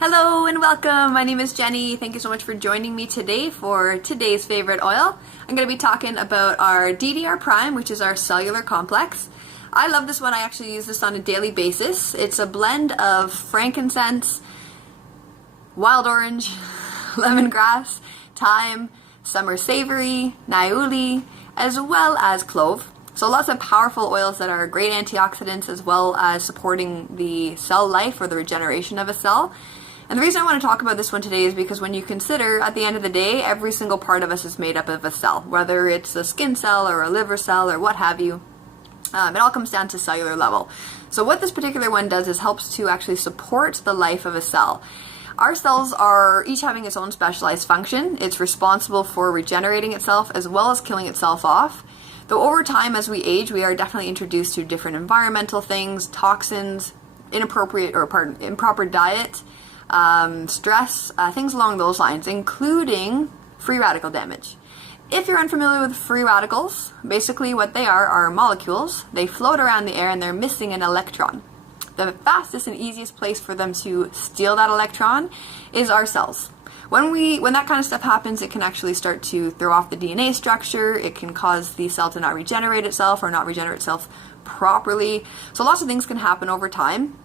Hello and welcome. My name is Jenny. Thank you so much for joining me today for today's favorite oil. I'm going to be talking about our DDR Prime, which is our cellular complex. I love this one. I actually use this on a daily basis. It's a blend of frankincense, wild orange, lemongrass, thyme, summer savory, niaouli, as well as clove. So lots of powerful oils that are great antioxidants as well as supporting the cell life or the regeneration of a cell. And the reason I want to talk about this one today is because when you consider, at the end of the day, every single part of us is made up of a cell, whether it's a skin cell or a liver cell or what have you. It all comes down to cellular level. So what this particular one does is helps to actually support the life of a cell. Our cells are each having its own specialized function. It's responsible for regenerating itself as well as killing itself off. Though over time, as we age, we are definitely introduced to different environmental things, toxins, improper diet, stress, things along those lines, including free radical damage. If you're unfamiliar with free radicals, basically what they are molecules. They float around the air and they're missing an electron. The fastest and easiest place for them to steal that electron is our cells. When that kind of stuff happens, it can actually start to throw off the DNA structure. It can cause the cell to not regenerate itself or not regenerate itself properly. So lots of things can happen over time.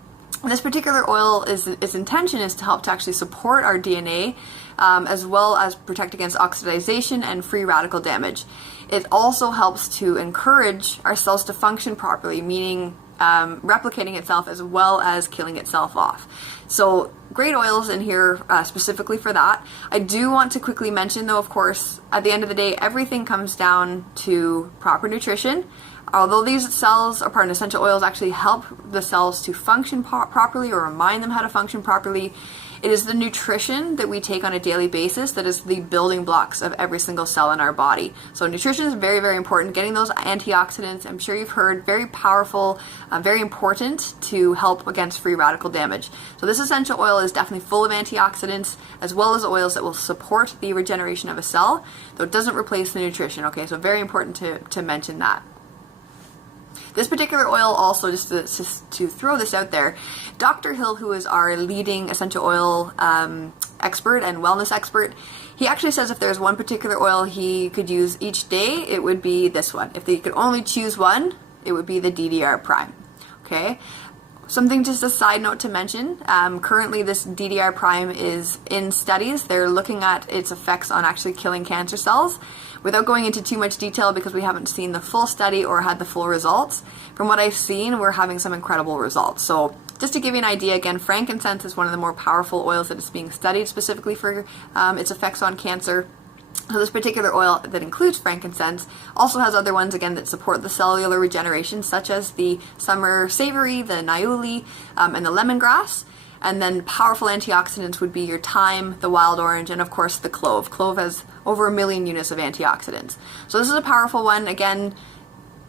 This particular oil, its intention is to help to actually support our DNA as well as protect against oxidation and free radical damage. It also helps to encourage our cells to function properly, meaning replicating itself as well as killing itself off. So great oils in here specifically for that. I do want to quickly mention though, of course, at the end of the day, everything comes down to proper nutrition. Although these cells or essential oils actually help the cells to function properly or remind them how to function properly, it is the nutrition that we take on a daily basis that is the building blocks of every single cell in our body. So nutrition is very, very important. Getting those antioxidants, I'm sure you've heard, very powerful, very important to help against free radical damage. So this essential oil is definitely full of antioxidants as well as oils that will support the regeneration of a cell, though it doesn't replace the nutrition. Okay, so very important to mention that. This particular oil also, just to throw this out there, Dr. Hill, who is our leading essential oil expert and wellness expert, he actually says if there's one particular oil he could use each day, it would be this one. If he could only choose one, it would be the DDR Prime. Okay? Something, just a side note to mention, currently this DDR Prime is in studies. They're looking at its effects on actually killing cancer cells. Without going into too much detail because we haven't seen the full study or had the full results, from what I've seen, we're having some incredible results. So just to give you an idea, again, frankincense is one of the more powerful oils that is being studied specifically for its effects on cancer. So this particular oil that includes frankincense also has other ones, again, that support the cellular regeneration, such as the summer savory, the niaouli, and the lemongrass. And then powerful antioxidants would be your thyme, the wild orange, and of course the clove. Clove has over 1 million units of antioxidants. So this is a powerful one. Again,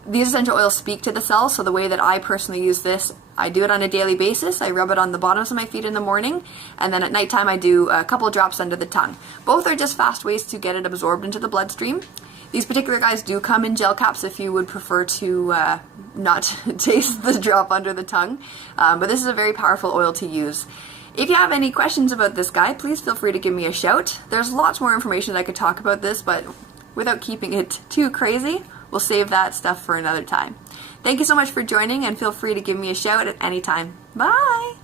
these essential oils speak to the cells, so the way that I personally use this, I do it on a daily basis. I rub it on the bottoms of my feet in the morning, and then at nighttime I do a couple of drops under the tongue. Both are just fast ways to get it absorbed into the bloodstream. These particular guys do come in gel caps if you would prefer to not taste the drop under the tongue, but this is a very powerful oil to use. If you have any questions about this guy, please feel free to give me a shout. There's lots more information that I could talk about this, but without keeping it too crazy, we'll save that stuff for another time. Thank you so much for joining, and feel free to give me a shout at any time. Bye!